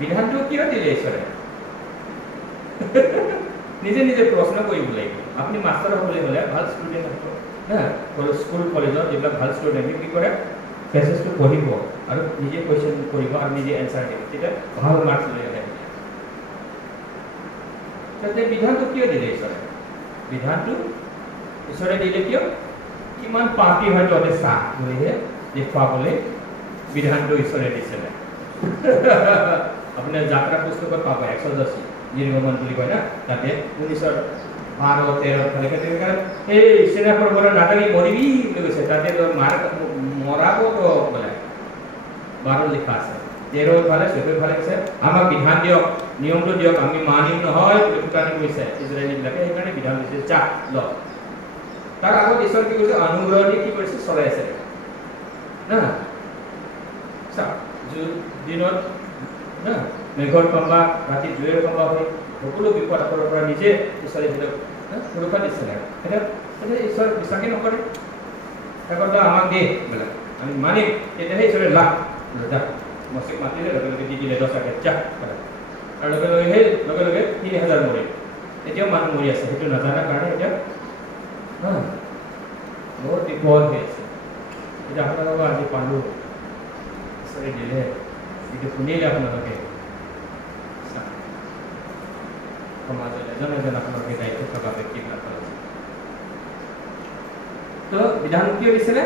বিধানটো কিয় দিলে ঈশ্বৰে নিজে নিজে প্ৰশ্ন কৰিব লাগিব আপুনি মাষ্টাৰ হ'বলৈ হ'লে ভাল ষ্টুডেণ্ট হ'ব না স্কুল কলেজত যিবিলাক ভাল ষ্টুডেণ্ট কি কৰে পেছেজটো পঢ়িব আৰু নিজে কুৱেশ্যন কৰিব আৰু নিজে এনচাৰ দিব তেতিয়া ভাল মাৰ্কছ লৈ আহে তাতে বিধানটো কিয় দিলে ঈশ্বৰে বিধানটো ঈশ্বৰে দিলে কিয় কিমান পাপী হয়তো আমি চাহ লৈহে দেখুৱাবলৈ বিধানটো ঈশ্বৰে দিছিলে আপোনাৰ যাত্ৰা পুস্তকত পাব 110 নিৰ্গমন বুলি কয় না তাতে 1912-13 ফালে কেনেকৈ এই সেনাপৰ পৰা নাটালি মৰিবি বুলি কৈছে তাতে মৰাব তো বোলে 12 লিখা আছে 13 ফালে 14 ফালে কৈছে আমাক বিধান দিয়ক নিয়মটো দিয়ক আমি মানিম নহয় বুলি কাৰণে কৈছে ইজৰাইলীবিলাকে সেইকাৰণে বিধান দিছে যা ল তাৰ আগত ঈশ্বৰ কি কৰিছে অনুগ্ৰহ দি কি কৰিছে চলাই আছে না দিনত না মেঘৰ কম্বা ৰাতি জুইৰ কম্বা হৈ সকলো বিপদ আপদৰ পৰা নিজে ঈশ্বৰে দিলক সুৰক্ষা দিছিলে এটা ঈশ্বৰ বিশ্বাসেই নকৰে আগত আমাক দে বোলে আমি মানিম তেতিয়াহে ঈশ্বৰে লাভ যা মচিক মাতিলে লগে লগে দি দিলে 10 আগে যা আৰু লগে লগে 3000 মৰিল এতিয়াও মানুহ মৰি আছে সেইটো নাজানাৰ কাৰণে এতিয়া বহুত বিপদ হৈ আছে এতিয়া আপোনালোকক আজি পালোঁ ঈশ্বৰে দিলে এইটো শুনিলে আপোনালোকে সমাজত এজন আপোনালোকে দায়িত্ব থকা ব্যক্তিবিলাক আছে তো বিধান কিয় দিছিলে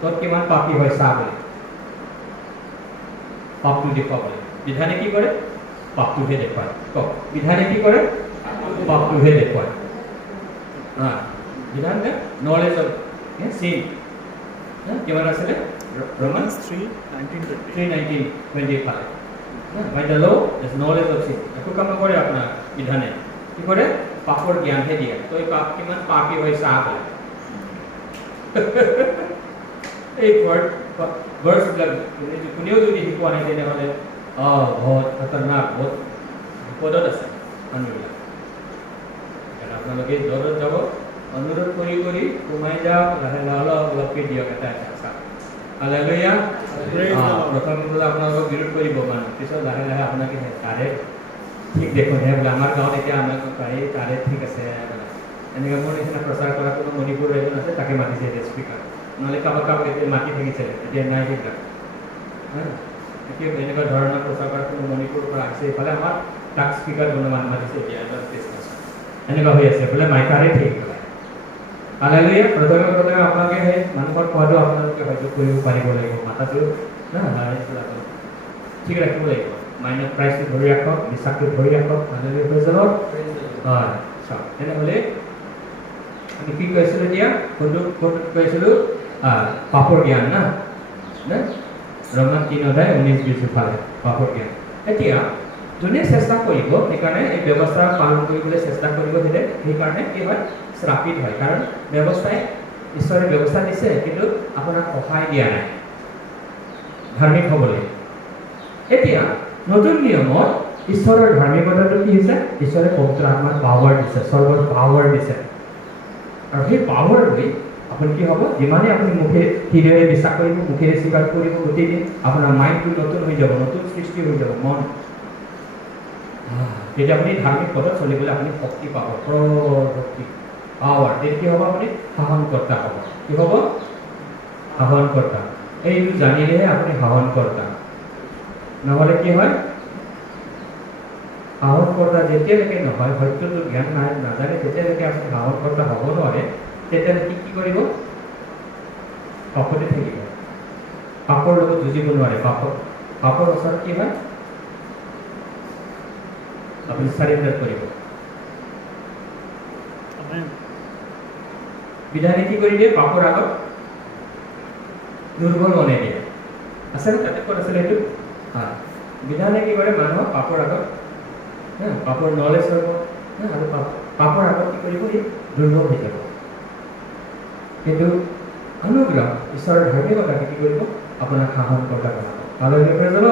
তোৰ কিমান পাপী হয় চাহ বুলি পাপটো দেখুৱাবলৈ বিধানে কি কৰে পাপটোহে দেখুৱায় কওক বিধানে কি কৰে পাপটোহে দেখুৱায় বিধান নলেজ অফ চিন কিমান আছিলে Romans 3:19-20 ফালে by the law is knowledge of sin একো কাম কৰে আপোনাৰ বিধানে কি কৰে পাপৰ জ্ঞানহে দিয়ে তো এই পাপ কিমান পাপী হৈ চাহ বোলে এই ভাৰ্ছ কোনেও যদি শিকোৱা নাই তেনেহ'লে বহুত খতৰনাক বহুত বিপদত আছে মানুহবিলাক সেইকাৰণে আপোনালোকে দূৰত যাব অনুৰোধ কৰি কৰি সোমাই যাওক লাহে লাহে অলপকৈ দিয়ক এটা চাহ হালেলুয়া প্ৰথম আপোনালোকক বিৰোধ কৰিব মানুহ পিছত লাহে লাহে আপোনাকে তাৰে ঠিক দেখোন বোলে আমাৰ গাঁৱত এতিয়া আমাক এই তাৰে ঠিক আছে এনেকৈ মোৰ নিচিনা প্ৰচাৰ কৰা কোনো মণিপুৰ এজন আছে তাকে মাতিছে এতিয়া স্পীকাৰ নহ'লে কাৰোবাক কাৰোবাক এতিয়া মাতি থাকিছিলে এতিয়া নাই সেইবিলাক এতিয়া এনেকুৱা ধৰণৰ প্ৰচাৰ কৰা কোনো মণিপুৰৰ পৰা আহিছে এইফালে আমাৰ তাক স্পীকাৰ মানুহ মাতিছে এতিয়া এনেকুৱা হৈ আছে বোলে মাইকাৰে ঠিক বোলে হালেলুয়া প্ৰথমে আপোনালোকে সেই মানুহৰ খোৱাটো আপোনালোকে হয়তো কৰিব পাৰিব লাগিব মাথাটো ঠিক ৰাখিব লাগিব মাইনত প্ৰাইচটো ধৰি ৰাখক বিশ্বাসটো ধৰি ৰাখক হালেলুয়া হৈ যাব হয় চাওক তেনেহ'লে আমি কি কৈছিলোঁ এতিয়া কোনটো কৈছিলোঁ পাপৰ জ্ঞান না Roman 3:19-20 ফালে পাপৰ জ্ঞান এতিয়া যোনে চেষ্টা কৰিব সেইকাৰণে এই ব্যৱস্থা পালন কৰিবলৈ চেষ্টা কৰিব দিলে সেইকাৰণে কি হয় শ্ৰাপিত হয় কাৰণ ব্যৱস্থাই ঈশ্বৰে ব্যৱস্থা দিছে কিন্তু আপোনাক সহায় দিয়া নাই ধাৰ্মিক হ'বলৈ এতিয়া নতুন নিয়মত ঈশ্বৰৰ ধাৰ্মিকতাটো কি হৈছে ঈশ্বৰে পবিত্ৰ আত্মাৰ পাৱাৰ দিছে স্বৰ্গৰ পাৱাৰ দিছে আৰু সেই পাৱাৰ লৈ আপুনি কি হ'ব যিমানে আপুনি হৃদয়েৰে বিশ্বাস কৰিব মুখেৰে স্বীকাৰ কৰিব গোটেইদিন আপোনাৰ মাইণ্ডটো নতুন হৈ যাব নতুন সৃষ্টি হৈ যাব মন তেতিয়া আপুনি ধাৰ্মিক পথত চলিবলৈ আপুনি শক্তি পাব শক্তি পাৱাৰ তেতিয়া কি হ'ব আপুনি সাহনকৰ্তা হ'ব কি হ'ব সাহনকৰ্তা এইটো জানিলেহে আপুনি সাহনকৰ্তা নহ'লে কি হয় সাহনকৰ্তা যেতিয়ালৈকে নহয় সত্যটো জ্ঞান নাজানে তেতিয়ালৈকে আপুনি সাহনকৰ্তা হ'ব নোৱাৰে তেতিয়াহ'লে কি কৰিব পাপতে থাকিব পাপৰ লগত যুঁজিব নোৱাৰে পাপৰ ওচৰত কি হয় আপুনি চাৰেণ্ডাৰ কৰিব বিধানে কি কৰি দিয়ে পাপৰ আগত দুৰ্বল বনাই দিয়ে আছে না তাতে ক'ত আছিলে এইটো বিধানে কি কৰে মানুহক পাপৰ আগত পাপৰ নলেজ হ'ব আৰু পাপৰ আগত কি কৰিব সি দুৰ্বল হৈ যাব কিন্তু অনুগ্ৰহ ঈশ্বৰৰ ধাৰ্মিকতাকে কি কৰিব আপোনাক সাহনকৰ্তা বনাব হালেলুয়া যাব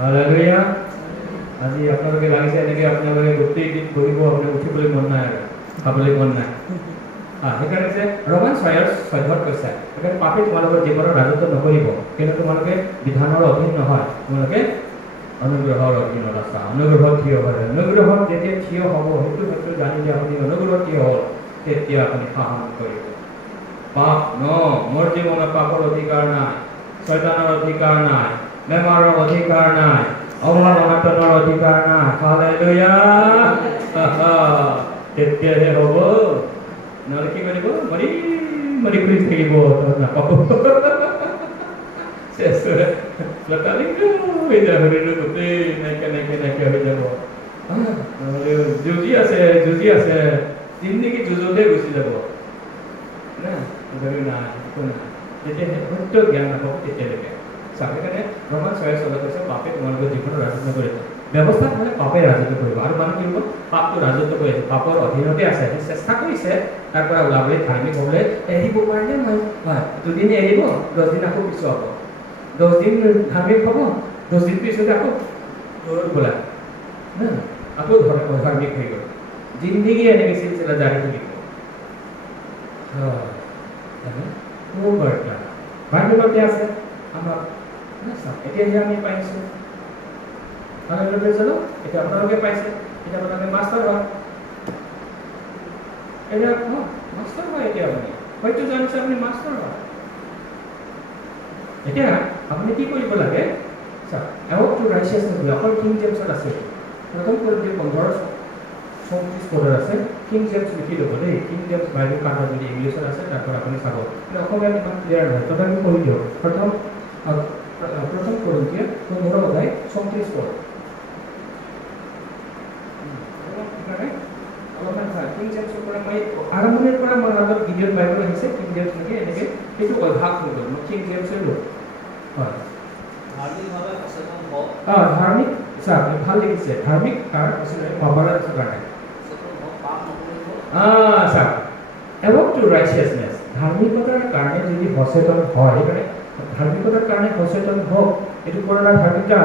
হালেলুয়া আজি আপোনালোকে লাগিছে এনেকৈ আপোনালোকে গোটেই দিন কৰিব আপোনাৰ উঠিবলৈ মন নাই আৰু খাবলৈ মন নাই সেইকাৰণে যে ৰোমান 6:14 কৈছে সেইকাৰণে পাপী তোমালোকৰ জীৱনৰ ৰাজত্ব নকৰিব কিন্তু তোমালোকে বিধানৰ অধীন নহয় তোমালোকে অনুগ্ৰহৰ অধীনত আছা অনুগ্ৰহত থিয় হয় অনুগ্ৰহত যেতিয়া থিয় হ'ব সেইটো জানিলে আপুনি অনুগ্ৰহত থিয় হ'ল তেতিয়া আপুনি সাহস কৰিব পাপ মোৰ জীৱনত পাপৰ অধিকাৰ নাই শয়তানৰ অধিকাৰ নাই বেমাৰৰ অধিকাৰ নাই অভাৱ অনাটনৰ অধিকাৰ নাই হালেলুয়া তেতিয়াহে হ'ব নহ'লে কি কৰিব মৰি মৰি ঘূৰি থাকিব নাপাব হৈ যাব শৰীৰটো গোটেই নাইকিয়া হৈ যাব নহ'লে যুঁজি আছে জিন্দগী যুঁজতে গুচি যাব না নাই একো নাই যেতিয়া সত্য জ্ঞান নাপাব তেতিয়ালৈকে সেইকাৰণে ৰোমান 6:14 কৈছে পাপে তোমালোকৰ জীৱনৰ ৰাজত্ব কৰিব ব্যৱস্থা হ'লে পাপে ৰাজত্ব কৰিব আৰু মানুহ কি হ'ব পাপটো ৰাজত্ব কৰি আছে পাপৰ অধীনতে আছে চেষ্টা কৰিছে তাৰ পৰা ওলাবলৈ ধাৰ্মিক হ'বলৈ এৰিব পাৰিলে মই হয় 2 দিন এৰিব 10 দিন আকৌ পিছুৱা হ'ব 10 দিন ধাৰ্মিক হ'ব 10 দিন পিছতে আকৌ বোলা না আকৌ ধাৰ্মিক হৈ গ'ল জিন্দগী এনেকৈ চিলচিলা জাৰি থাকিব মোৰ বাৰ্তা বাৰ্তাতে আছে আমাক এতিয়া আমি পাইছোঁ এতিয়া আপোনালোকে পাইছে এতিয়া আপোনালোকে মাষ্টাৰ হয় এতিয়া মাষ্টাৰ হয় এতিয়া আপুনি হয়তো জানিছে আপুনি মাষ্টাৰ হয় এতিয়া আপুনি কি কৰিব লাগে এৱক টু ৰাইচিয়াছনেছ বুলি অকল কিং জেমছত আছে প্ৰথম কৰি 15:34 পদৰ আছে কিং জেমছ লিখি ল'ব দেই কিং জেমছ বাইবেল কাৰ্ড যদি ইংলিছত আছে তাৰ পৰা আপুনি চাব অসমীয়াত ইমান ক্লিয়াৰ নহয় তথাপি কৰি দিয়ক প্ৰথম কৰিন্থিয়া 15:34 পদ অলপমান কিং জেমছৰ পৰা মই আৰম্ভণিৰ পৰা মই আগত ভিডিঅ'ত বাইবেল আহিছে কিং জেমছ নেকি এনেকৈ সেইটো অভ্যাস হৈ গ'ল মই কিং জেমছৰ লৈ হয় ধাৰ্মিক ভাল লিখিছে ধাৰ্মিক তাৰ অপৰাধ কাৰণে এৱক টু ৰাইচিয়াছনেছ ধাৰ্মিকতাৰ কাৰণে যদি সচেতন হয় সেইকাৰণে ধাৰ্মিকতাৰ কাৰণে সচেতন হওক এইটো পুৰণা ধাৰ্মিকতা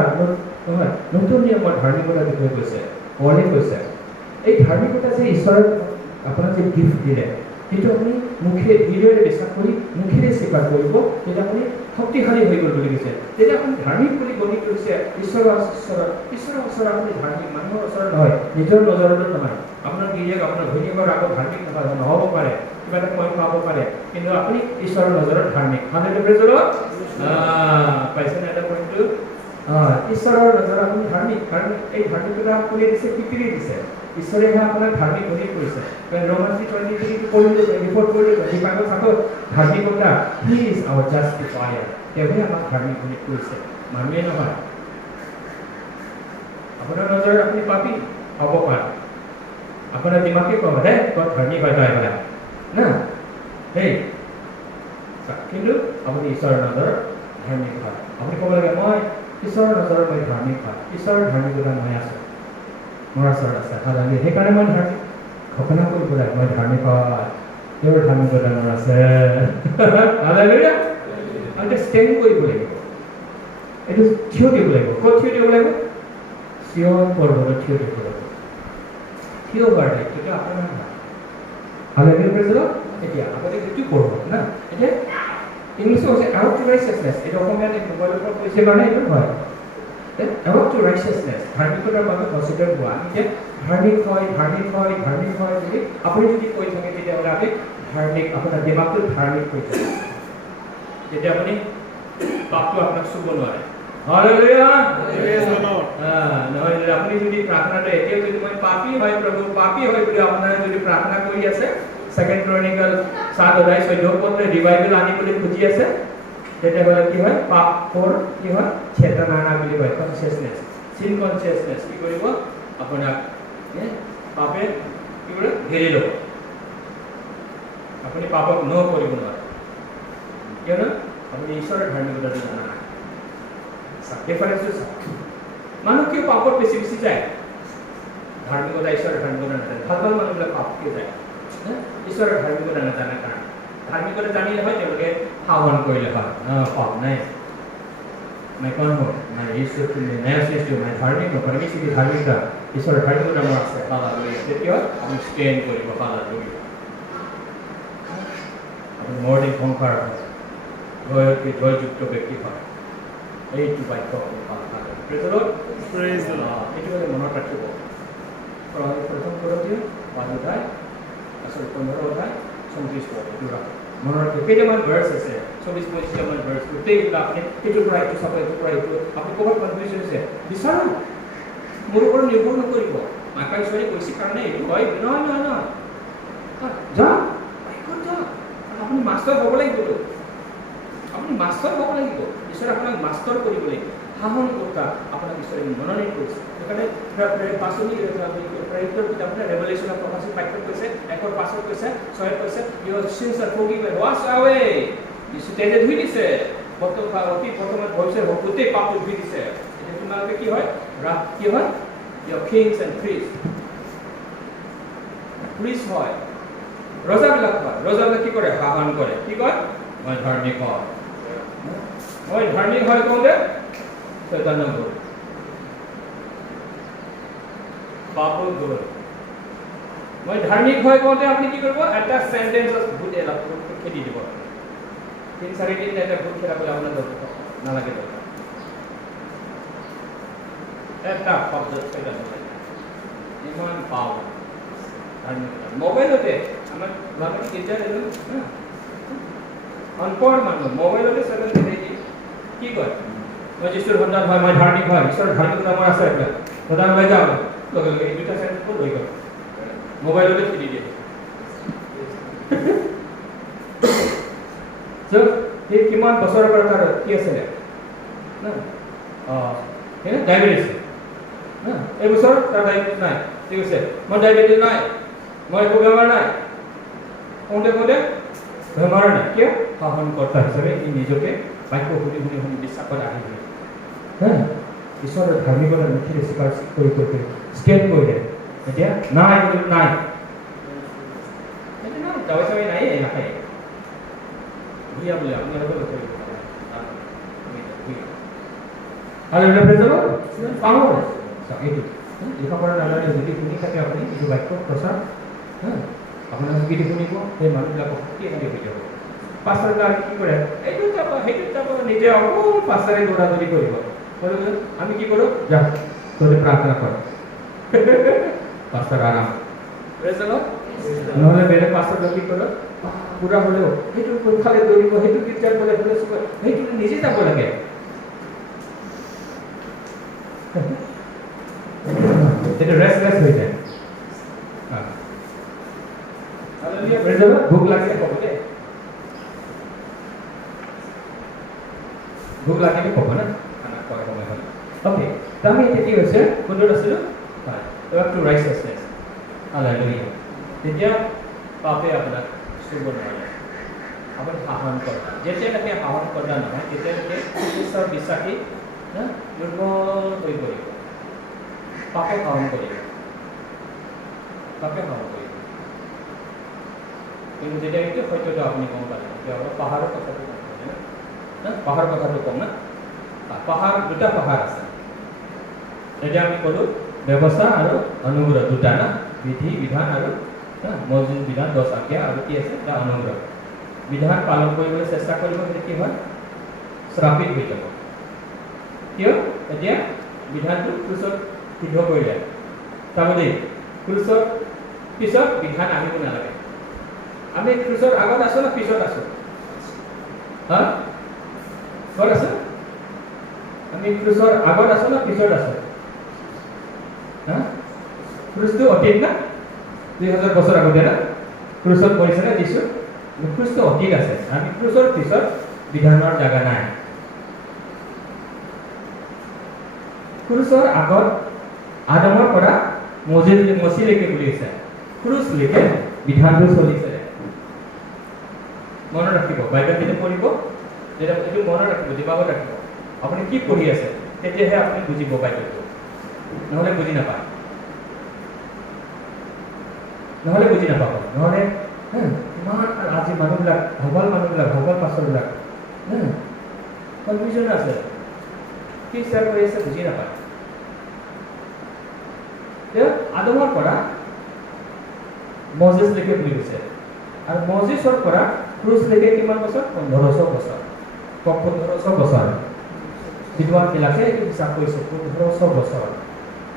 নহয় নতুন নিয়মৰ ধাৰ্মিকতাৰ বিষয়ে কৈছে পলে কৈছে এই ধাৰ্মিকতা যে ঈশ্বৰে আপোনাক যে গিফ্ট দিলে সেইটো আপুনি হৃদয়েৰে বিশ্বাস কৰি মুখেৰে স্বীকাৰ কৰিব তেতিয়া আপুনি শক্তিশালী হৈ গ'ল বুলি কৈছে তেতিয়া আপুনি ধাৰ্মিক বুলি গণি কৰিছে ঈশ্বৰৰ ওচৰত আপুনি ধাৰ্মিক মানুহৰ ওচৰত নহয় নিজৰ নজৰতো নহয় আপোনাৰ গিৰিয়েক আপোনাৰ ঘৈণীয়েকৰ আগত ধাৰ্মিক নহ'ব পাৰে কিবা এটা পইণ্ট পাব পাৰে কিন্তু আপুনি ঈশ্বৰৰ নজৰত ধাৰ্মিক পাইছেনে এটা পইণ্টটো ঈশ্বৰৰ নজৰত আপুনি ধাৰ্মিক কাৰণ এই ধাৰ্মিকতা কোনে দিছে পিতৃয়ে দিছে ঈশ্বৰেহে আপোনাক ধাৰ্মিক বুলি কৰিছে ৰোমান 3:23 কৰিলোঁ ৰিপৰ্ট কৰিলোঁ ধাৰ্মিকতা ধাৰ্মিকতা হি ইজ আৱাৰ জাষ্টিফায়াৰ তেওঁহে আমাক ধাৰ্মিক বুলি কৰিছে মানুহে নহয় আপোনাৰ নজৰত আপুনি পাপী হ'ব পাৰে আপোনাৰ দিমাগে ক'ব দে তই ধাৰ্মিক হয় তই পেলাই না দেই কিন্তু আপুনি ঈশ্বৰৰ নজৰত ধাৰ্মিক হয় আপুনি ক'ব লাগে মই ঈশ্বৰৰ নজৰত মই ধাৰ্মিক হয় ঈশ্বৰৰ ধাৰ্মিকতা মই আছোঁ মোৰ ওচৰত আছে হালালি সেইকাৰণে মই ধাৰ্মিক ঘোষণা কৰিব লাগে মই ধাৰ্মিক হয় তেওঁৰ ধাৰ্মিকতা মোৰ আছে হালেলুয়া আমি ষ্টেণ্ড কৰিব লাগিব এইটো থিয় দিব লাগিব ক'ত থিয় দিব লাগিব চিয়ন পৰ্বতত থিয় দিব লাগিব থিয় হোৱাৰ দায়িত্বটো আপোনাৰ হালেলুয়া এতিয়া আপুনি যিটো কৰিব না এতিয়া ইংলিছত হৈছে এৱক টু ৰাইচিয়াছনেছ এইটো অসমীয়াত মোবাইলৰ পৰা কৈছে কাৰণে এইটো হয় এৱক টু ৰাইচিয়াছনেছ ধাৰ্মিকতাৰ বাবে সচেতন হোৱা এতিয়া ধাৰ্মিক হয় বুলি আপুনি যদি কৈ থাকে তেতিয়াহ'লে আপুনি ধাৰ্মিক আপোনাৰ দিমাগটো ধাৰ্মিক হৈ থাকে তেতিয়া আপুনি পাপটো আপোনাক চুব নোৱাৰে হালেলুয়া নহয় আপুনি যদি প্ৰাৰ্থনাটো এতিয়াও যদি মই পাপী হয় প্ৰভু পাপী হয় বুলি আপোনাৰ যদি প্ৰাৰ্থনা কৰি আছে 2 ক্ৰনিকল 7:14 পদে ৰিভাইভেল আনিবলৈ খুজি আছে তেতিয়াহ'লে কি হয় পাপৰ কি হয় চেতনা বুলি কয় কনচিয়াছনেছ চিন কনচিয়াছনেছ কি কৰিব আপোনাক পাপে কি কৰে ঘেৰি ল'ব আপুনি পাপক কৰিব নোৱাৰে কিয়নো আপুনি ঈশ্বৰৰ ধাৰ্মিকতাটো জানা নাই ডিফাৰেঞ্চটো চাওক মানুহ কিয় পাপত বেছি যায় ধাৰ্মিকতা ঈশ্বৰৰ ধাৰ্মিকতা নাজানে ভাল মানুহবিলাক পাপ কিয় যায় ঈশ্বৰৰ ধাৰ্মিকতা নাজানে কাৰণে ধাৰ্মিকতা জানিলে হয় তেওঁলোকে সাৱধান কৰিলে হয় পাপ নাই মই কোন হয় মই ঈশ্বৰ সৃষ্টি মই ধাৰ্মিক পৰমেশ্বৰী ধাৰ্মিকতা ঈশ্বৰৰ ধাৰ্মিকতা মোৰ আছে হালেলুয়া তেতিয়া আপুনি ষ্টেণ্ড কৰিব হালেলুয়া মৰদেশ সংসাৰ হয় জয়তকৈ জয়যুক্ত ব্যক্তি হয় এইটো বাক্য Praise the Lord. এইটো মনত ৰাখিব প্ৰথম কৰতীয় 5 অধ্যায় 15 অধ্যায় 34 পদ এইটো মনত ৰাখিব কেইটামান ভাৰ্চ আছে 24-25মান ভাৰ্চ গোটেইবিলাক আপুনি এইটোৰ পৰা এইটো চাব এইটোৰ পৰা এইটো আপুনি ক'ৰবাত কনফিউজন হৈছে বিচাৰক মোৰ ওপৰত নিৰ্ভৰ নকৰিব মাকা ঈশ্বৰে কৈছে কাৰণে এইটো হয় নহয় নহয় নহয় যাওক বাক্যত যাওক আপুনি মাষ্টৰ হ'ব লাগিব আপুনি মাষ্টৰ হ'ব লাগিব ঈশ্বৰে আপোনাক মাষ্টৰ কৰিব লাগিব শাসন কৰ্তা আপোনাক ঈশ্বৰে মনোনীত কৰিছে সেইকাৰণে পাচনি প্ৰেৰিতৰ কিতাপ ৰেভেলেশ্যনৰ প্ৰকাশ বাক্যত কৈছে 1:5 কৈছে 6 কৈছে ইউৰ চিনছ আৰ ফৰগিভেন ৱাশ আৱে যিশু তেজে ধুই দিছে বৰ্তমান ভৱিষ্যত গোটেই পাপটো ধুই দিছে এতিয়া তোমালোকে কি হয় ইউৰ কিংছ এণ্ড প্ৰিষ্ট হয় ৰজাবিলাক হয় ৰজাবিলাক কি কৰে শাসন কৰে কি কয় মই ধাৰ্মিক হয় কওঁতে শয়তানৰ গ'ল পাপৰ গ'ল মই ধাৰ্মিক হয় কওঁতে আপুনি কি কৰিব এটা চেণ্টেঞ্চত ভূত এটা খেদি দিব 3-4 দিন এটা ভূত খেদাবলৈ আপোনাৰ নালাগে এটা শব্দত শয়তান ইমান পাওঁ মোবাইলতে আমাৰ মানুহ কেতিয়া অনপঢ় মানুহ মোবাইলতে চলে কি কয় মই যিশুৰ সন্তান হয় মই ধাৰ্মিক হয় ঈশ্বৰৰ ধাৰ্মিকতা মোৰ আছে এইবিলাক সদান লৈ যাওঁ লগে লগে এই দুটা চেণ্টেঞ্চ ক'ত লৈ গ'ল মোবাইলতে খেদি দিয়ে সেই কিমান বছৰৰ পৰা তাৰ কি আছিলে ডায়েবেটিছ এই বছৰ তাৰ ডায়েবেটিছ নাই ঠিক আছে মই ডায়েবেটিছ নাই মই একো বেমাৰ নাই কওঁতে বেমাৰ নাই কিয় শাসনকৰ্তা হিচাপে ই নিজকে বাক্য শুনি বিশ্বাসত আহিলে ঈশ্বৰৰ ধাৰ্মিকতা নীতিৰে স্বীকাৰ কৰি ষ্টেণ্ড কৰিলে এতিয়া নাই নাই দাৱাই চাৱাই নাই নাখায় ভূঞা বোলে আপোনালোকে নকৰিব আৰু এটা প্ৰেজৰ পাওঁ এইটো লিখাপঢ়া নালাগে যদি শুনি থাকে আপুনি এইটো বাক্য প্ৰচাৰ আপোনাৰ যদি শুনিব সেই মানুহবিলাকক শক্তি এনেকৈ হৈ যাব পাছৰ কাৰণে কি কৰে এইটো যাব সেইটো যাব নিজে অকল পাছৰে দৌৰাদৌৰি কৰিব আমি কি কৰোঁ যা তহঁতে প্ৰাৰ্থনা কৰ পাছৰ আৰাম নহ'লে বেলেগ পাছৰ কি কৰোঁ পুৰা হ'লেও সেইটো কোনফালে দৌৰিব সেইটো গীৰ্জাত গ'লে সেইটো নিজে যাব লাগে সেইটো ৰেষ্টলেছ হৈ যায় ভোক লাগিলে ক'ব দেই ভোক লাগিলে ক'ব না খানা খোৱাৰ সময় হ'ল অ'কে তো আমি এতিয়া কি হৈছে কোনটোত আছিলোঁ টু ৰাইচাছনেছ হালেলুয়া তেতিয়া পাপে আপোনাক চুব নোৱাৰে আপুনি শাসন কৰা যেতিয়ালৈকে শাসন কৰা নহয় তেতিয়ালৈকে ঈশ্বৰ বিশ্বাসী দুৰ্বল হৈ পৰিব পাপে শাসন কৰিব কিন্তু যেতিয়া এইটো সত্যটো আপুনি গম পালে এতিয়া অলপ পাহাৰৰ কথাটো কম পাহাৰৰ কথাটো কম না পাহাৰ দুটা পাহাৰ আছে এতিয়া আমি ক'লোঁ ব্যৱস্থা আৰু অনুগ্ৰহ দুটা না বিধি বিধান আৰু মৌলিক বিধান 10 আজ্ঞা আৰু কি আছে এটা অনুগ্ৰহ বিধান পালন কৰিবলৈ চেষ্টা কৰিব তেতিয়া কি হয় শ্ৰাপিত হৈ যাব কিয় এতিয়া বিধানটো ক্ৰুচত সিদ্ধ কৰিলে চাব দেই ক্ৰুচৰ পিছত বিধান আহিব নালাগে আমি ক্ৰুচৰ আগত আছো না পিছত আছো ক'ত আছে আমি ক্ৰুচৰ আগত আছো না পিছত আছো ক্ৰুচটো অতীত না 2000 বছৰ আগতে না ক্ৰুচত পৰিছে না যিশু ক্ৰুচটো অতীত আছে আমি ক্ৰুচৰ পিছত বিধানৰ জাগা নাই ক্ৰুচৰ আগত আদমৰ পৰা মচিলৈকে বুলি আছে ক্ৰুচলৈকে বিধানটো চলিছে মনত ৰাখিব বাইবেল যেতিয়া পঢ়িব যেতিয়া এইটো মনত ৰাখিব দিমাগত ৰাখিব আপুনি কি পঢ়ি আছে তেতিয়াহে আপুনি বুজিব বাইবেলটো নহ'লে বুজি নাপায় নহ'লে ইমান আজি মানুহবিলাক ভাল পাছৰবিলাক কনফিউজন আছে কি শ্বেয়াৰ কৰি আছে বুজি নাপায় আদমৰ পৰা মজেছলৈকে বুলি কৈছে আৰু মজেছৰ পৰা ক্ৰুজ লেকে কিমান বছৰ 1500 বছৰ 1500 বছৰ বিদ্বানবিলাকে এইটো হিচাপ কৰিছে 1500 বছৰ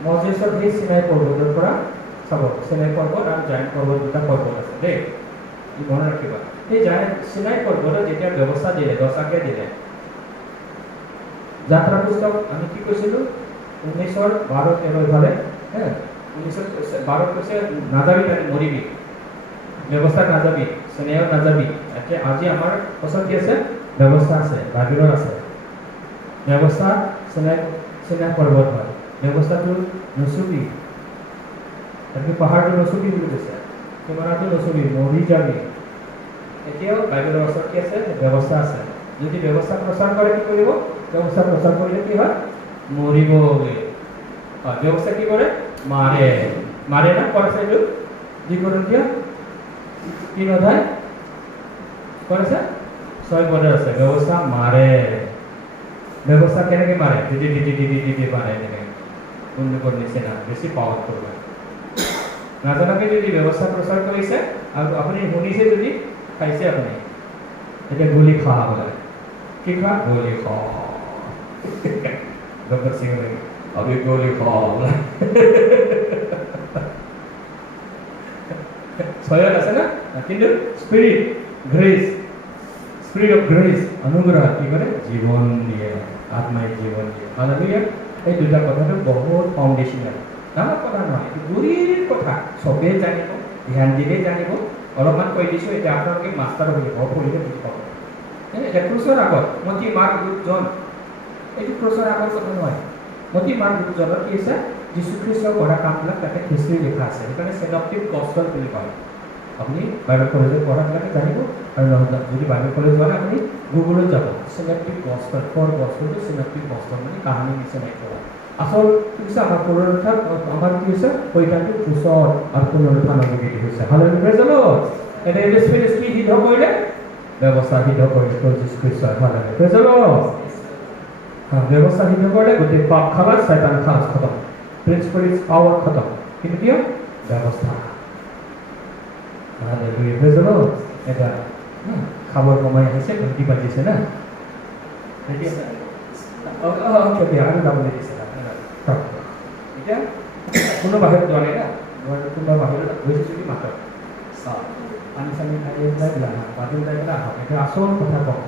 মজেছৰ সেই সিনাই পৰ্বতৰ পৰা চাব সিনাই পৰ্বত আৰু জাইন পৰ্বত দুটা পৰ্বত আছে দেই ই মনত ৰাখিবা এই জাইন সিনাই পৰ্বতত যেতিয়া ব্যৱস্থা দিলে 10 আজ্ঞা দিলে যাত্ৰা পুস্তক আমি কি কৈছিলো 1912-13 ইফালে 1912 কৈছে নাযাবি তাতে মৰিবি ব্যৱস্থা নাযাবি সিনাইত নাযাবি এতিয়া আজি আমাৰ ওচৰত কি আছে ব্যৱস্থা আছে বাইবেলত আছে ব্যৱস্থা সিনাই পৰ্বত হয় ব্যৱস্থাটো নচুবি তাকে পাহাৰটো নচুবি বুলি কৈছে সীমানাটো নচুবি মৰি যাবি এতিয়াও বাইবেলৰ ওচৰত কি আছে ব্যৱস্থা আছে যদি ব্যৱস্থা প্ৰচাৰ কৰে কি কৰিব ব্যৱস্থা প্ৰচাৰ কৰিলে কি হয় মৰিব বোলে ব্যৱস্থা কি কৰে মাৰে মাৰে না কৰিছে এইটো যি কৰিন্থিয়া 3 অধ্যায় কৰিছে 6 পদৰ আছে ব্যৱস্থা মাৰে ব্যৱস্থা কেনেকৈ মাৰে দিদি মাৰে এনেকৈ বন্ধুকৰ নিচিনা বেছি পাৱাৰ কৰিব নাজানাকৈ যদি ব্যৱস্থা প্ৰচাৰ কৰিছে আৰু আপুনি শুনিছে যদি খাইছে আপুনি এতিয়া গুলি খোৱা বোলে কি খোৱা গুলি খোৱা ডক্টৰ সিং अभी गोली खाओ ছয়ত আছে না কিন্তু স্পিৰিট অফ গ্ৰেস অনুগ্ৰহ কি কৰে জীৱন দিয়ে আত্মাই জীৱন দিয়ে হালেলুয়া এই দুটা কথাটো বহুত ফাউণ্ডেশ্যনাল ডাঙৰ কথা নহয় গুৰিৰ কথা চবেই জানিব ধ্যান দিলেই জানিব অলপমান কৈ দিছোঁ এতিয়া আপোনালোকে মাষ্টাৰ হৈ যাব পঢ়িলে বুজি পাব এতিয়া ক্ৰুচৰ আগত মতি মাৰ্ক লুক জন এইটো ক্ৰুচৰ আগত কথা নহয় মতি মাৰ্ক লুক জনত কি আছে যীশুখ্ৰীষ্টৰ কৰা কামবিলাক তাতে হিষ্ট্ৰী লিখা আছে সেইকাৰণে সিনপটিক গস্পেল বুলি কয় আপুনি বাইবেল কলেজত পঢ়াবিলাকে জানিব আৰু যদি বাইবেল কলেজ যোৱা নাই আপুনি গুগলত যাব synoptic gospel for গস্পেলটো synoptic gospel মানে কাহিনী নিচিনা কৰা আসল কি হৈছে আমাৰ পুনৰুত্থান আমাৰ কি হৈছে পৈতানটো ক্ৰুচৰ আৰু পুনৰুত্থান অনুভূতি হৈছে হালেলুয়া প্ৰেজ দ্য লৰ্ড এটা এডভাৰটাইজমেণ্ট কি সিদ্ধ কৰিলে ব্যৱস্থা সিদ্ধ কৰিলে যীশুখ্ৰীষ্টৰ হালেলুয়া প্ৰেজ দ্য লৰ্ড ব্যৱস্থা সিদ্ধ কৰিলে গোটেই পাপ খালাস শয়তান খালাস খতম প্ৰিন্সিপালিটিজ পাৱাৰ খতম কিন্তু কিয় ব্যৱস্থা হালেলুয়া প্ৰেজ দ্য লৰ্ড এটা খাবৰ সময় আহিছে ঘণ্টি বাজিছে না ৰেডি আছে ওকে আৰু যাবলৈ দিছে এতিয়া কোনো বাহিৰত যোৱা নাই না কোনোবা বাহিৰত গৈছে যদি মাত্ৰ পানী চানী খাই যাই পেলাই বাদুল যাই পেলাই আহক এতিয়া আচল কথা কওঁ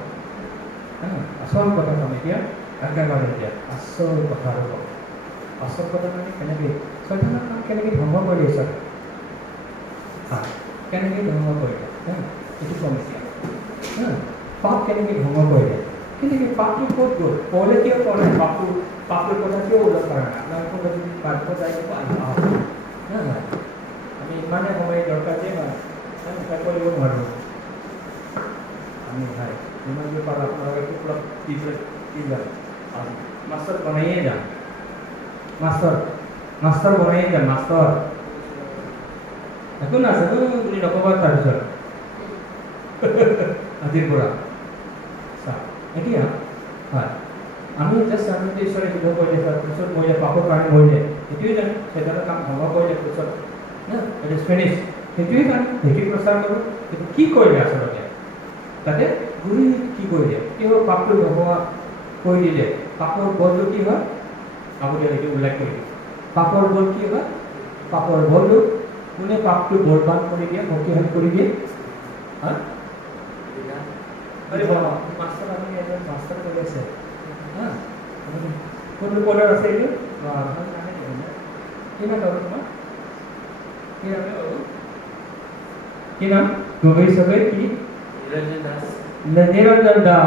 আচল কথা কম এতিয়া একেবাৰে এতিয়া আচল কথা আৰু কওঁ আচল কথা মানে কেনেকৈ ছয়জনৰ কাম কেনেকৈ ধ্বংস কৰি আছে কেনেকৈ ধ্বংস কৰিলে এইটো কম এতিয়া পাপ কেনেকৈ ধ্বংস কৰিলে কেনেকৈ পাপটো ক'ত গ'ল পঢ়লে কিয় কৰা নাই পাপটোৰ কথা কিয় উল্লেখ কৰা নাই আপোনালোকৰ যদি পাঠ যাই আমি ইমানে সময় দৰকাৰ যে কৰিব নোৱাৰোঁ আমি ভাই যিমান যে পাৰোঁ আপোনালোকে অলপ কি যাম মাষ্টৰ বনাইয়ে যাম মাষ্টৰ বনাইয়ে যাম মাষ্টৰ একো নাজানো বুলি নক'বা তাৰপিছত আজিৰ পৰা এতিয়া হয় আমি জাষ্ট আমি ঈশ্বৰে যুদ্ধ কৰিলে তাৰপিছত মৰিলে পাপৰ কাৰণে মৰিলে সেইটোৱে জানো সেইজনৰ কাম ধ্বংস কৰিলে পিছত ইট ইজ ফিনিছ সেইটোৱে জানো সেইটোৱে প্ৰচাৰ কৰোঁ কিন্তু কি কৰিলে আচলতে তাতে গুৰি কি কৰিলে কি হ'ল পাপটো নোহোৱা কৰি দিলে পাপৰ বলটো কি হয় আপুনি সেইটো উল্লেখ কৰি দিয়ে পাপৰ বল কি হয় পাপৰ বলটো কোনে পাপটো বৰবাদ কৰি দিয়ে শক্তিশালী কৰি দিয়ে মাষ্টাৰ আপুনি এজন মাষ্টাৰ কৰি আছে কোনটো পদৰ আছে এইটো কি নাম তোমাৰ কি নাম গগৈ চগৈ কি নিৰঞ্জন দাস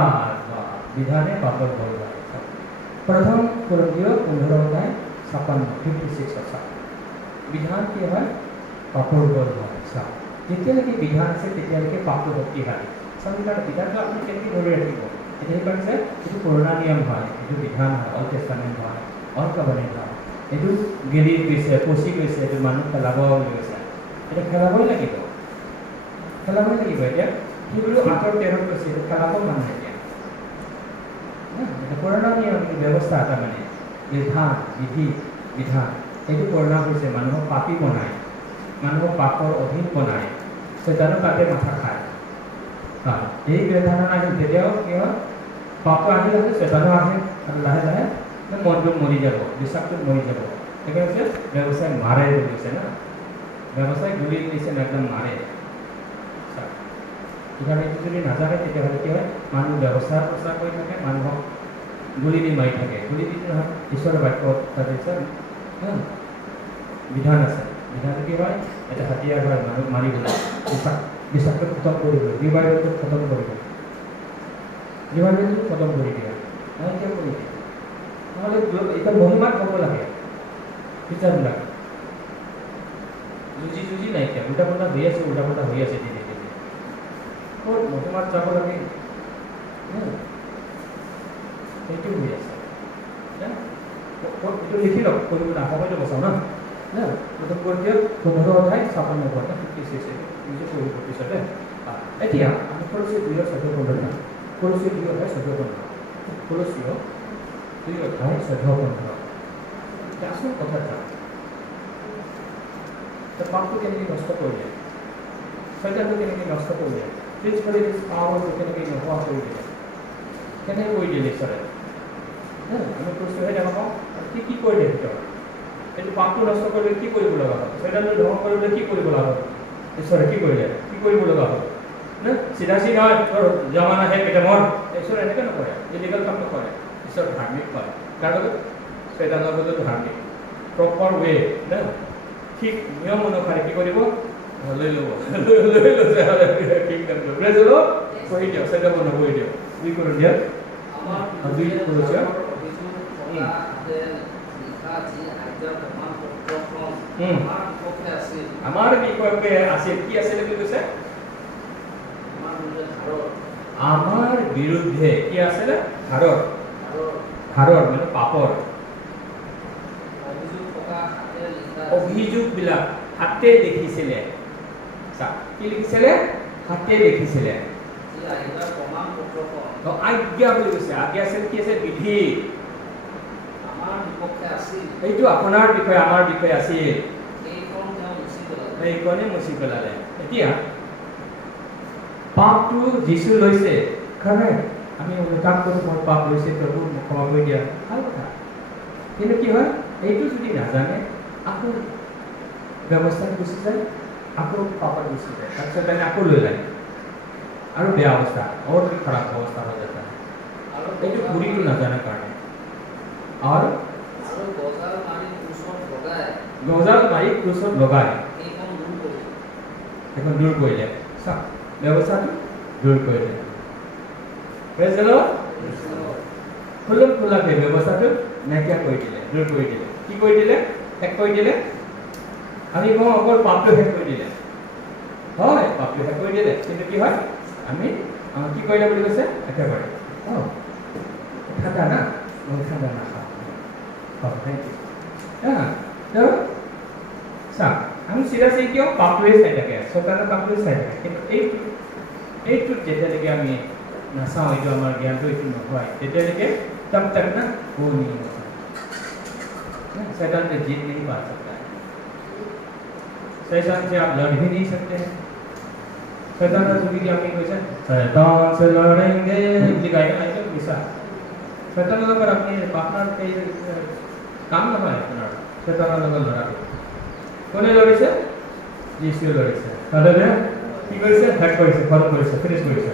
বিধানে পাপৰ বল প্ৰথম কোৰিন্থীয় 15:56 বিধান কি হয় পাপৰ বল হয় যেতিয়ালৈকে বিধান আছে তেতিয়ালৈকে পাপটো শক্তিশালী সংবিধানৰ বিধানটো আপুনি কেনেকৈ ধৰি ৰাখিব এতিয়া কৈছে এইটো পুৰণা নিয়ম হয় এইটো বিধান হয় অল্ড টেষ্টামেণ্ট হয় অল্ড কভেনেণ্ট হয় এইটো গেলি গৈছে পচি গৈছে এইটো মানুহ পেলাব বুলি কৈছে এতিয়া পেলাবই লাগিব এতিয়া সেইবোৰ 8:13 কৈছে এইটো পেলাব মানুহ এতিয়া পুৰণা নিয়ম ব্যৱস্থা এটা মানে বিধান এইটো পুৰণা হৈছে মানুহক পাপী বনায় মানুহক পাপৰ অধীন বনায় চেতানো তাতে মাথা খায় এই ধাৰণা আহিল তেতিয়াও কি হয় পাপটো আহিলে চেতনা আহে আৰু লাহে লাহে মনটো মৰি যাব বিশ্বাসটো মৰি যাব সেইকাৰণে হৈছে ব্যৱসায় মাৰে গৈছে না ব্যৱসায় গুলি দিছে একদম মাৰে সেইকাৰণে এইটো যদি নাজানে তেতিয়াহ'লে কি হয় মানুহ ব্যৱসায় প্ৰচাৰ কৰি থাকে মানুহক গুলি দি মাৰি থাকে গুলি দি নহয় ঈশ্বৰৰ বাক্য তাতে বিধান আছে বিধানটো কি হয় এটা হাতিয়াৰ হয় মানুহ মাৰিবলৈ বিশ্বাসটো খতম কৰিব ৰিভাইভেলটো খতম কৰিব ৰিভাইভেলটো খতম কৰি দিয়ে কিয় কৰি দিয়ে নহ'লে এতিয়া মহিমাত হ'ব লাগে টিচাৰবিলাক যুঁজি যুঁজি নাইকিয়া উল্টা পুল্টা হৈ আছে দিদি ক'ত মহিমাত যাব লাগে সেইটো হৈ আছে এইটো লিখি লওক কৰিব না সময়টো বচাওঁ না প্ৰথম কৰি দিয়ক 15 অধ্যায় 56 পদ 56 নিজে কৰিব পিছতে এতিয়া আমি কলচীয় 2 14 না কলচীয় 2 অধ্যায় 14 কলচীয় 2 অধ্যায় 14 আসল কথাটা পাপটো কেনেকৈ নষ্ট কৰিলে শয়তানটো কেনেকৈ নষ্ট কৰিলে প্ৰিন্সিপালিটিজ পাৱাৰটো কেনেকৈ নোহোৱা কৰি দিলে কেনেকৈ কৰি দিলে ঈশ্বৰে আমি কৈছোঁহে দেখা পাওঁ কি কি কৰিলে ভিতৰত এইটো পাপটো নষ্ট কৰিলে কি কৰিব লগা হ'ল শয়তানটো ধ্বংস কৰিবলৈ কি কৰিব লগা হ'ল ঈশ্বৰে কি কৰিলে কি কৰিব লগা হ'ল চিধা চিধা তোৰ জমানা হে পেটে মৰ ঈশ্বৰ এনেকৈ নকৰে ইলিগেল কাম নকৰে ঈশ্বৰ ধাৰ্মিক হয় কাৰণ শয়তানৰ লগত ধাৰ্মিক প্ৰপাৰ ৱে ঠিক নিয়ম অনুসাৰে কি কৰিব লৈ ল'ব ঠিক কৰি দিয়ক চেষ্টা বন্ধ কৰি দিয়ক দুই কৰি দিয়ক দুই কৰিছে আমাৰ বিপক্ষে আছিল কি আছিলে বুলি কৈছে আমাৰ বিৰুদ্ধে কি আছিলে হাৰৰ মানে পাপৰ অভিযোগবিলাক হাতে দেখিছিলে কি লিখিছিলে হাতে দেখিছিলে আজ্ঞা বুলি কৈছে আজ্ঞা আছিল কি আছে বিধি এইটো আপোনাৰ বিষয়ে আমাৰ বিষয়ে আছিল এইখনে মুচি পেলালে এতিয়া পাপটো যিচু লৈছে কাৰণে আমি অনুতাপ কৰোঁ মোৰ পাপ লৈছে প্ৰভু মোক ক্ষমা কৰি দিয়া ভাল কথা কিন্তু কি হয় এইটো যদি নাজানে আকৌ ব্যৱস্থাত গুচি যায় আকৌ পাপত গুচি যায় তাৰপিছত তাই আকৌ লৈ লাগে আৰু বেয়া অৱস্থা আৰু খৰাব অৱস্থা হৈ যায় এইটো ঘূৰিটো নাজানে কাৰণে আৰু গজাল মাৰি ক্ৰুচত লগাই এখন দূৰ কৰিলে চাওক ব্যৱস্থাটো দূৰ কৰিলে খোলম খোলাকে ব্যৱস্থাটো নাইকিয়া কৰি দিলে দূৰ কৰি দিলে কি কৰি দিলে শেষ কৰি দিলে আমি কওঁ অকল পাপটো শেষ কৰি দিলে হয় পাপটো শেষ কৰি দিলে কিন্তু কি হয় আমি কি কৰিলে বুলি কৈছে একেবাৰে ঠাণ্ডা না মই ঠাণ্ডা নাখাওঁ থেংক ইউ চাওক আমি চিৰিয়াছলি কিয় পাপটোৱে চাই থাকে চৰকাৰৰ পাপটোৱে চাই থাকে কিন্তু এইটোত যেতিয়ালৈকে আমি নাচাওঁ এইটো আমাৰ জ্ঞানটো এইটো নহয় তেতিয়ালৈকে तब तक ना वो नहीं होता शैतान से जीत नहीं पा सकता है शैतान से आप लड़ भी नहीं सकते हैं शैतान से भी क्या नहीं होता शैतान से लड़ेंगे लिखाया है तो मिसा शैतान लोग पर अपने पार्टनर के काम ना है अपना शैतान लोग लड़ा कोने लड़े से यीशु लड़े से हालेलुया কি কৰিছে হেড কৰিছে ফল কৰিছে ফিনিশ কৰিছে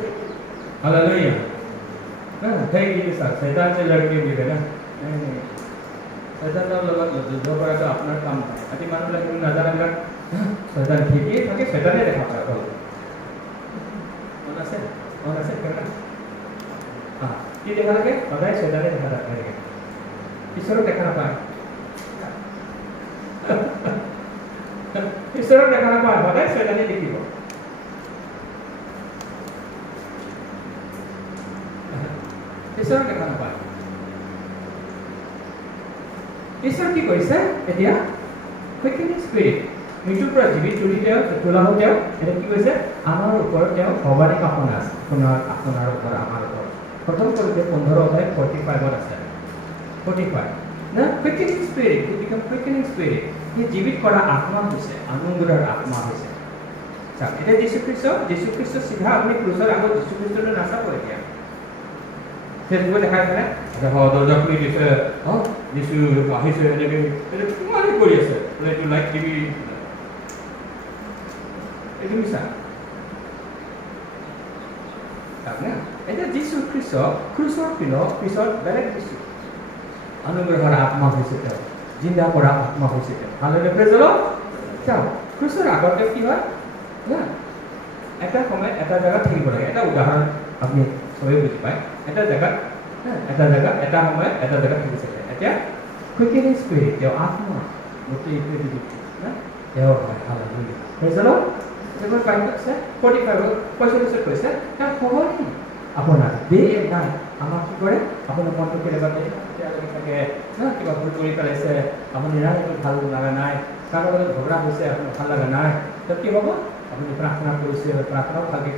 হালেলুয়া થઈ ગયું સર શૈતાન से लड़के भी है ना नहीं શૈતાનનો লগত যুদ্ধ কৰাটো আপোনাৰ কাম নহয় আজি মানুহবিলাক নাজানাবিলাক শৈতান ঠিকেই থাকে শৈতানে দেখা পায় মন আছে কেনেকুৱা কি দেখা থাকে সদায় শৈতানে দেখা থাকে ঈশ্বৰক দেখা নাপায় ঈশ্বৰক দেখা নাপায় সদায় শৈতানে দেখিব ঈশ্বৰ দেখা নাপায় ঈশ্বৰ কি কৰিছে এতিয়া কুইকেনিং স্পিৰিট মৃত্যুৰ পৰা জীৱিত তুলি তোলা হওক তেওঁ এতিয়া কি কৈছে আমাৰ ওপৰত তেওঁ ভগৱানিক আপোন আছে আপোনাৰ ওপৰত আমাৰ ওপৰত প্ৰথম কৰিছে 15 অধ্যায় 45 আছে 45 না কুইকেনিং স্পিৰিট বিকাম কুইকেনিং স্পিৰিট এই জীৱিত কৰা আত্মা হৈছে অনুগ্ৰহৰ আত্মা হৈছে চাওক এতিয়া যীশু খ্ৰীষ্ট চিধা আপুনি ক্ৰুচৰ আগত যীশু খ্ৰীষ্টলৈ নাচাব এতিয়া ফেচবুকত দেখাই পেলাই দৰ্জা খুলি দিছে যীশু আহিছে এনেকৈ কিমানে কৰি আছে বোলে এইটো লাইক টিভি এইটো মিছা এতিয়া যীশু খ্ৰীষ্ট ক্ৰুচৰ পিছত বেলেগ কিছু অনুগ্ৰহৰ আত্মা হৈছে তেওঁ জিন্দা কৰা আত্মা হৈছে তেওঁ হালেলুয়া প্ৰেজ দ্য লৰ্ড চাওক ক্ৰুচৰ আগতে কি হয় না এটা সময় এটা জেগাত থাকিব লাগে এটা উদাহৰণ আপুনি চবেই বুজি পায় এটা জেগাত এটা সময় এটা জেগাত থাকিছিলে এতিয়া কুইকেনিং স্পিৰিট তেওঁ আত্মা গোটেই পৃথিৱীত না তেওঁ হয় হালেলুয়া প্ৰেজ দ্য লৰ্ড এবাৰ বাইবেল আছে 45 কৈছে তেওঁ সহজে আপোনাৰ ডে এণ্ড নাইট আমাক কি কৰে আপোনাৰ মনটো কেতিয়াবা থাকে না কিবা ভুল কৰি পেলাইছে আপুনি ৰাতিটো ভাল লগা নাই কাৰোবাৰ লগত ঝগড়া হৈছে আপোনাৰ ভাল লগা নাই তো কি হ'ব আপুনি প্ৰাৰ্থনা কৰিছে প্ৰাৰ্থনাও ভালকৈ